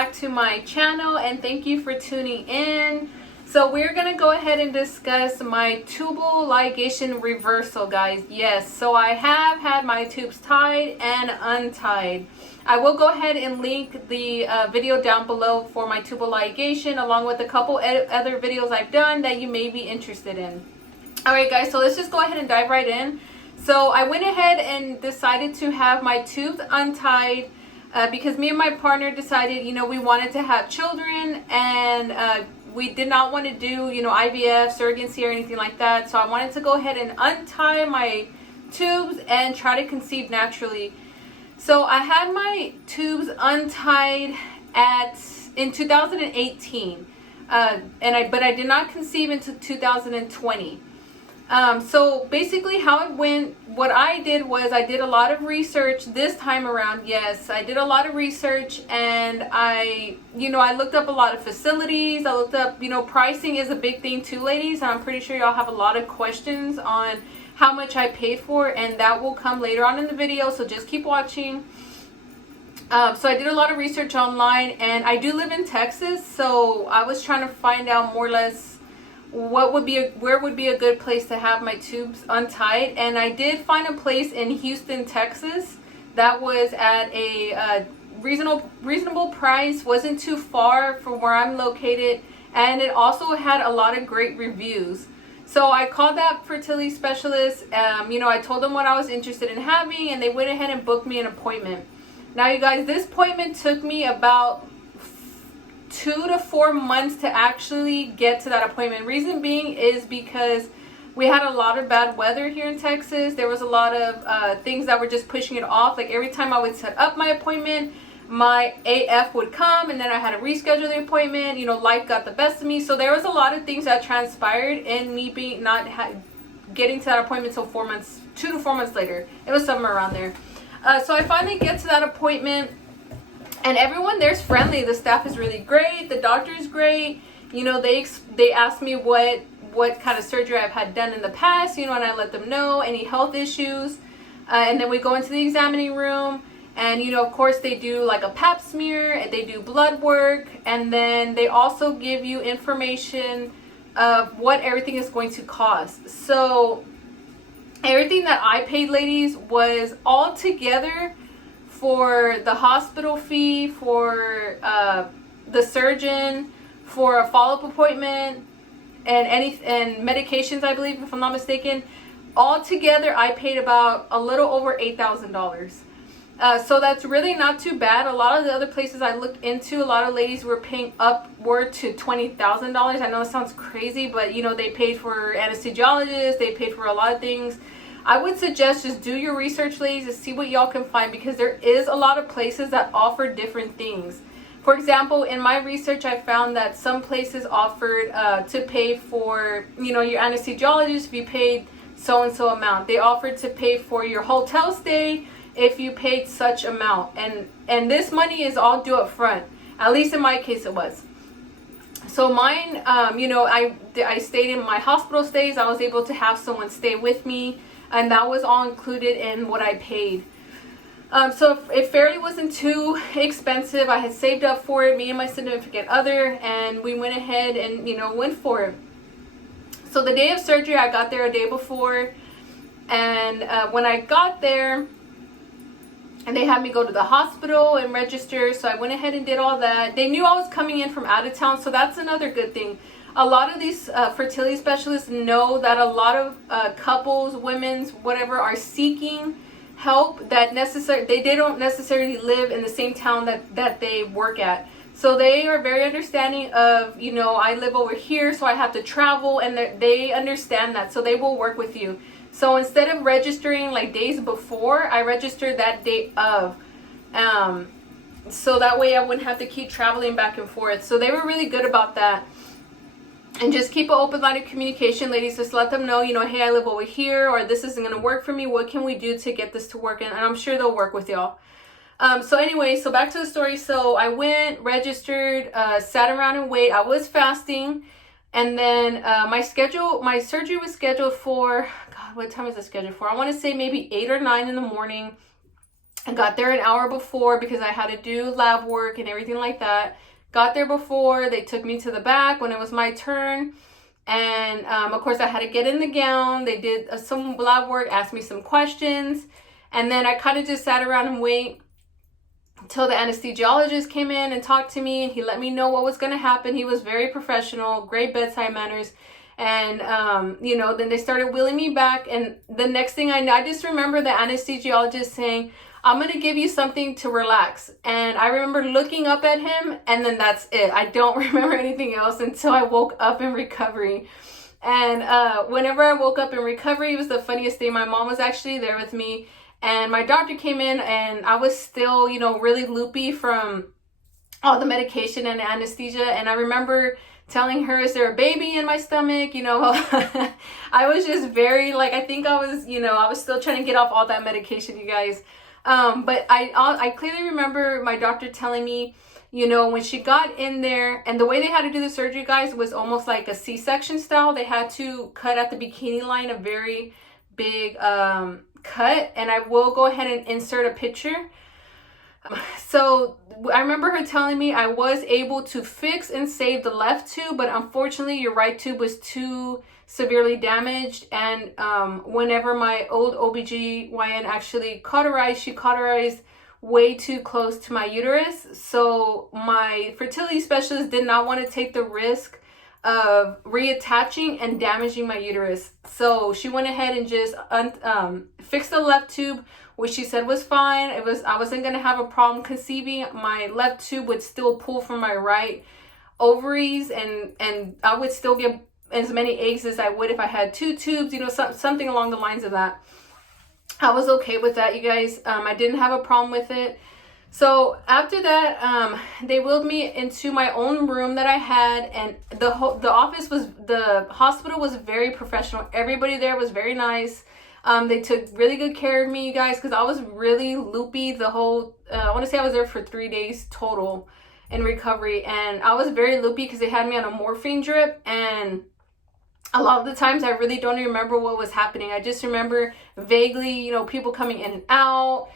back to my channel and thank you for tuning in. So we're gonna go ahead and discuss my tubal ligation reversal, guys. Yes, so I have had my tubes tied and untied. I will go ahead and link the video down below for my tubal ligation, along with a couple other videos I've done that you may be interested in. Alright guys, so let's just go ahead and dive right in. So I went ahead and decided to have my tubes untied because me and my partner decided, we wanted to have children, and we did not want to do, IVF, surrogacy, or anything like that. So I wanted to go ahead and untie my tubes and try to conceive naturally. So I had my tubes untied in 2018, but I did not conceive until 2020. So basically how it went, what I did was I did a lot of research this time around. Yes, I did a lot of research, and I looked up a lot of facilities. I looked up, pricing is a big thing too, ladies. And I'm pretty sure y'all have a lot of questions on how much I paid for, and that will come later on in the video. So just keep watching. So I did a lot of research online, and I do live in Texas. So I was trying to find out more or less where would be a good place to have my tubes untied, and I did find a place in Houston, Texas that was at a reasonable price, wasn't too far from where I'm located, and it also had a lot of great reviews. So I called that fertility specialist. I told them what I was interested in having, and they went ahead and booked me an appointment. Now you guys, this appointment took me about 2 to 4 months to actually get to that appointment. Reason being is because we had a lot of bad weather here in Texas. There was a lot of things that were just pushing it off. Like every time I would set up my appointment, my AF would come, and then I had to reschedule the appointment. Life got the best of me. So there was a lot of things that transpired in me getting to that appointment till 4 months, 2 to 4 months later. It was somewhere around there. So I finally get to that appointment. And everyone there's friendly. The staff is really great. The doctor is great. They asked me what kind of surgery I've had done in the past, and I let them know any health issues. And then we go into the examining room, and of course they do like a pap smear, and they do blood work, and then they also give you information of what everything is going to cost. So everything that I paid, ladies, was all together for the hospital fee, for the surgeon, for a follow-up appointment, and medications, I believe, if I'm not mistaken. All together, I paid about a little over $8,000. So that's really not too bad. A lot of the other places I looked into, a lot of ladies were paying upward to $20,000. I know it sounds crazy, but they paid for anesthesiologists, they paid for a lot of things. I would suggest just do your research, ladies, to see what y'all can find, because there is a lot of places that offer different things. For example, in my research, I found that some places offered to pay for, your anesthesiologist if you paid so-and-so amount. They offered to pay for your hotel stay if you paid such amount. And this money is all due up front. At least in my case it was. So mine, I stayed in my hospital stays. I was able to have someone stay with me, and that was all included in what I paid. So it fairly wasn't too expensive. I had saved up for it, me and my significant other, and we went ahead and, went for it. So the day of surgery, I got there a day before, and when I got there, and they had me go to the hospital and register, so I went ahead and did all that. They knew I was coming in from out of town, so that's another good thing. A lot of these fertility specialists know that a lot of couples, women's, whatever, are seeking help that they don't necessarily live in the same town that they work at. So they are very understanding of, I live over here, so I have to travel, and they understand that, so they will work with you. So instead of registering like days before, I registered that day of. So that way I wouldn't have to keep traveling back and forth. So they were really good about that. And just keep an open line of communication, ladies. Just let them know, hey, I live over here, or this isn't going to work for me. What can we do to get this to work? And I'm sure they'll work with y'all. So anyway, so back to the story. So I went, registered, sat around and wait. I was fasting. And then my surgery was scheduled for, God, what time is it scheduled for? I want to say maybe 8 or 9 in the morning. I got there an hour before because I had to do lab work and everything like that. Got there before. They took me to the back when it was my turn. And of course, I had to get in the gown. They did some lab work, asked me some questions. And then I kind of just sat around and wait until the anesthesiologist came in and talked to me. And he let me know what was going to happen. He was very professional, great bedside manners. And, then they started wheeling me back. And the next thing I know, I just remember the anesthesiologist saying, I'm going to give you something to relax. And I remember looking up at him, and then that's it. I don't remember anything else until I woke up in recovery. And whenever I woke up in recovery, it was the funniest thing. My mom was actually there with me, and my doctor came in, and I was still, really loopy from all the medication and anesthesia. And I remember telling her, is there a baby in my stomach? I was just very, I think I was still trying to get off all that medication, you guys. But I clearly remember my doctor telling me, when she got in there, and the way they had to do the surgery, guys, was almost like a C-section style. They had to cut at the bikini line a very big cut, and I will go ahead and insert a picture. So I remember her telling me I was able to fix and save the left tube, but unfortunately your right tube was too severely damaged. And whenever my old OBGYN actually cauterized, she cauterized way too close to my uterus. So my fertility specialist did not want to take the risk of reattaching and damaging my uterus. So she went ahead and just fixed the left tube, which she said was fine. I wasn't going to have a problem conceiving. My left tube would still pull from my right ovaries, and I would still get as many eggs as I would if I had two tubes, something along the lines of that. I was okay with that, you guys. I didn't have a problem with it. So after that, they wheeled me into my own room that I had, and the hospital was very professional. Everybody there was very nice. They took really good care of me, you guys, because I was really loopy the whole, I want to say I was there for 3 days total in recovery, and I was very loopy because they had me on a morphine drip, and a lot of the times I really don't remember what was happening. I just remember vaguely, people coming in and out,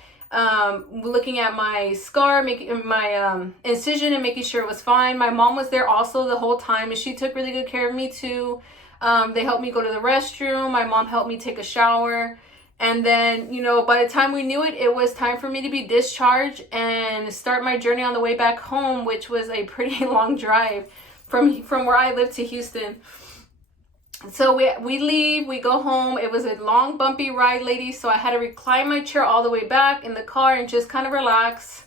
looking at my scar, making my incision and making sure it was fine. My mom was there also the whole time, and she took really good care of me too. They helped me go to the restroom. My mom helped me take a shower. And then, by the time we knew it, it was time for me to be discharged and start my journey on the way back home, which was a pretty long drive from where I live to Houston. So we leave, we go home. It was a long, bumpy ride, ladies. So I had to recline my chair all the way back in the car and just kind of relax.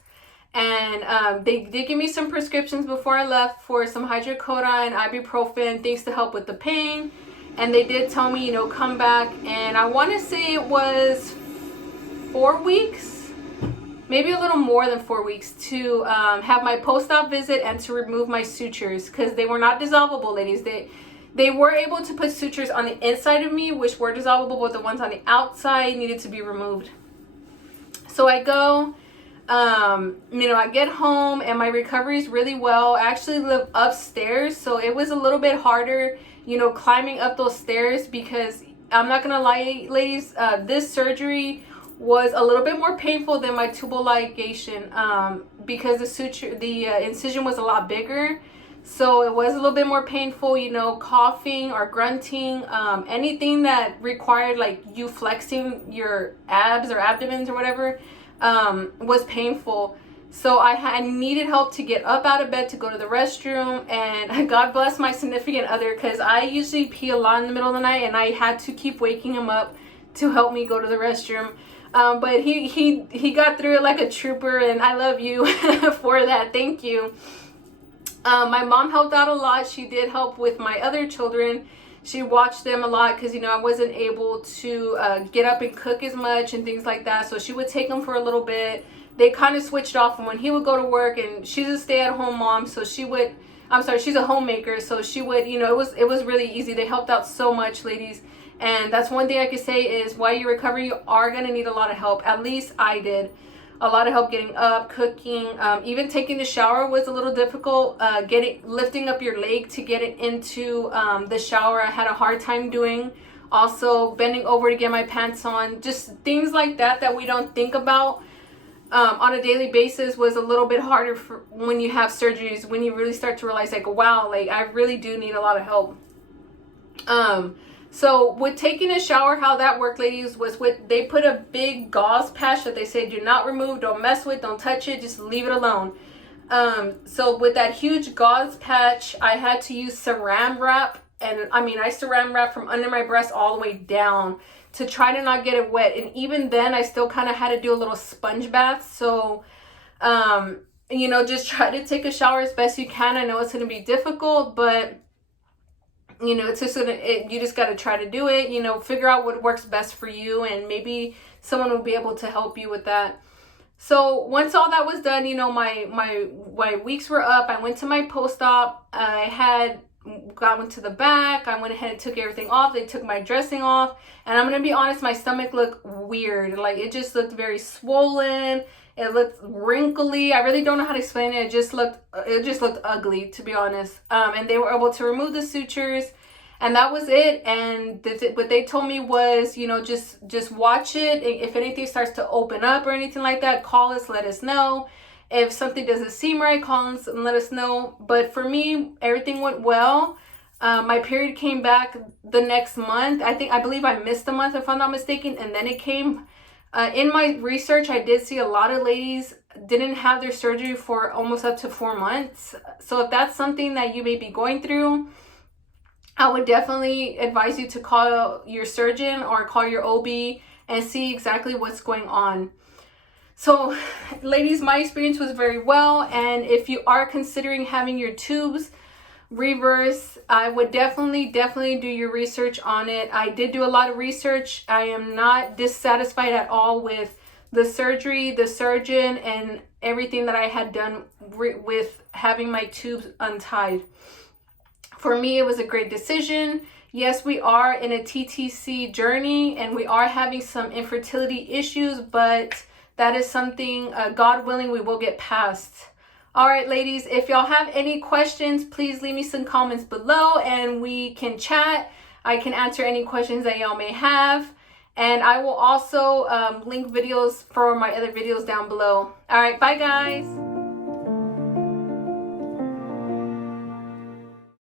And they did give me some prescriptions before I left for some hydrocodone, ibuprofen, things to help with the pain. And they did tell me, come back. And I want to say it was 4 weeks, maybe a little more than 4 weeks, to have my post-op visit and to remove my sutures, because they were not dissolvable, ladies. They were able to put sutures on the inside of me, which were dissolvable, but the ones on the outside needed to be removed. So I go, I get home, and my recovery is really well. I actually live upstairs, so it was a little bit harder, climbing up those stairs, because I'm not gonna lie, ladies, this surgery was a little bit more painful than my tubal ligation, because the incision was a lot bigger. So it was a little bit more painful, coughing or grunting, anything that required you flexing your abs or abdomens or whatever, was painful. So I needed help to get up out of bed to go to the restroom, and God bless my significant other, because I usually pee a lot in the middle of the night, and I had to keep waking him up to help me go to the restroom. But he got through it like a trooper, and I love you for that. Thank you. My mom helped out a lot. She did help with my other children. She watched them a lot because, I wasn't able to get up and cook as much and things like that. So she would take them for a little bit. They kind of switched off, and when he would go to work, and she's a stay-at-home mom, so she's a homemaker, so she would, it was really easy. They helped out so much, ladies. And that's one thing I could say is, while you're recovering, you are going to need a lot of help. At least I did. A lot of help getting up, cooking, even taking the shower was a little difficult. Lifting up your leg to get it into the shower, I had a hard time doing. Also, bending over to get my pants on, just things like that we don't think about. on a daily basis was a little bit harder for when you have surgeries, when you really start to realize like, wow, like I really do need a lot of help. So with taking a shower, how that worked, ladies, was they put a big gauze patch that they say do not remove, don't mess with, don't touch it, just leave it alone. So with that huge gauze patch, I had to use saran wrap, and I mean, I saran wrap from under my breast all the way down to try to not get it wet. And even then, I still kind of had to do a little sponge bath. So, you know, just try to take a shower as best you can. I know it's going to be difficult, but you know, it's just you just got to try to do it, you know, figure out what works best for you, and maybe someone will be able to help you with that. So once all that was done, you know, my weeks were up. I went to my post-op. I went to the back. I went ahead and took everything off. They took my dressing off, and I'm going to be honest, my stomach looked weird. Like, it just looked very swollen. It looked wrinkly. I really don't know how to explain it. It just looked ugly, to be honest. And they were able to remove the sutures, and that was it. And what they told me was, you know, just watch it. If anything starts to open up or anything like that, call us, let us know. If something doesn't seem right, call us and let us know. But for me, everything went well. My period came back the next month. I believe I missed a month, if I'm not mistaken, and then it came. In my research, I did see a lot of ladies didn't have their surgery for almost up to 4 months. So if that's something that you may be going through, I would definitely advise you to call your surgeon or call your OB and see exactly what's going on. So, ladies, my experience was very well. And if you are considering having your tubes reverse, I would definitely do your research on it. I did do a lot of research. I am not dissatisfied at all with the surgery, the surgeon, and everything that I had done with having my tubes untied. For me, it was a great decision. Yes, we are in a TTC journey and we are having some infertility issues, but that is something, God willing, we will get past. All right, ladies, if y'all have any questions, please leave me some comments below and we can chat. I can answer any questions that y'all may have. And I will also link videos for my other videos down below. All right, bye guys.